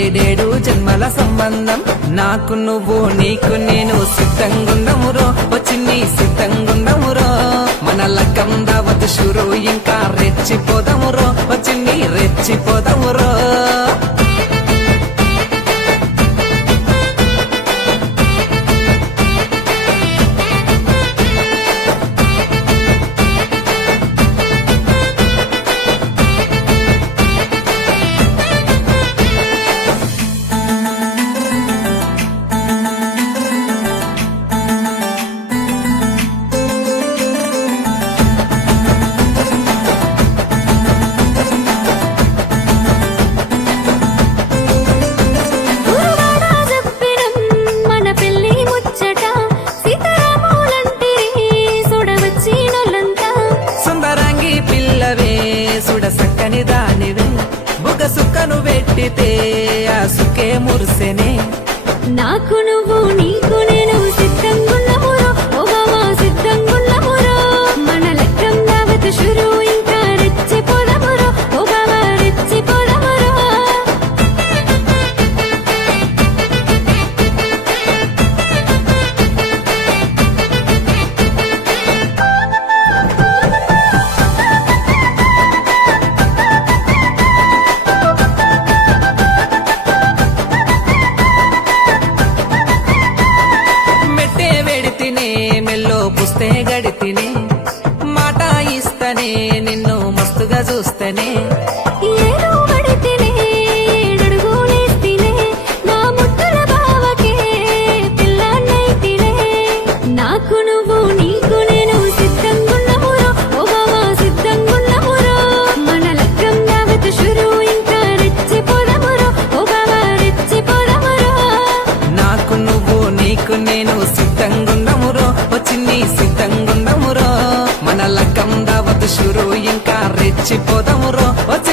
ఏడేడు జన్మల సంబంధం నాకు నువ్వు నీకు నేను సిద్ధంగుండమురో వచ్చి నీ సిద్ధంగుండమురో మన లగ్గం దావత్ షురు ఇంకా రెచ్చిపోదమురో వచ్చి నీ రెచ్చిపోదమురో సక్కని దానివే బుగ సుక్కను పెట్టితే ఆ సుకే మురిసెనే నాకు నువ్వు నీకు నేను సిద్ధంగున్నమురో ఓబామా సిద్ధంగున్నమురో మన లగ్గం దావత్ షురు ఇంకా రెచ్చిపోదమురో ఓబామా రెచ్చిపోదమురో పుస్తే గడితినే మాట ఇస్తనే నిన్ను మస్తుగా చూస్తనే నాకు నువ్వు నీకు నేను సిద్ధంగున్నమురో ఓబామా సిద్ధంగున్నమురో మన లగ్గం దావత్ షురు ఇంకా రెచ్చిపోదమురో ఓబామా రెచ్చిపోదమురో నాకు నువ్వు నీకు నేను సిద్ధంగుండమురో వచ్చి నీ సిద్ధంగుండమురో మన లగ్గం దావత్ షురు ఇంకా రెచ్చిపోదమురో వచ్చి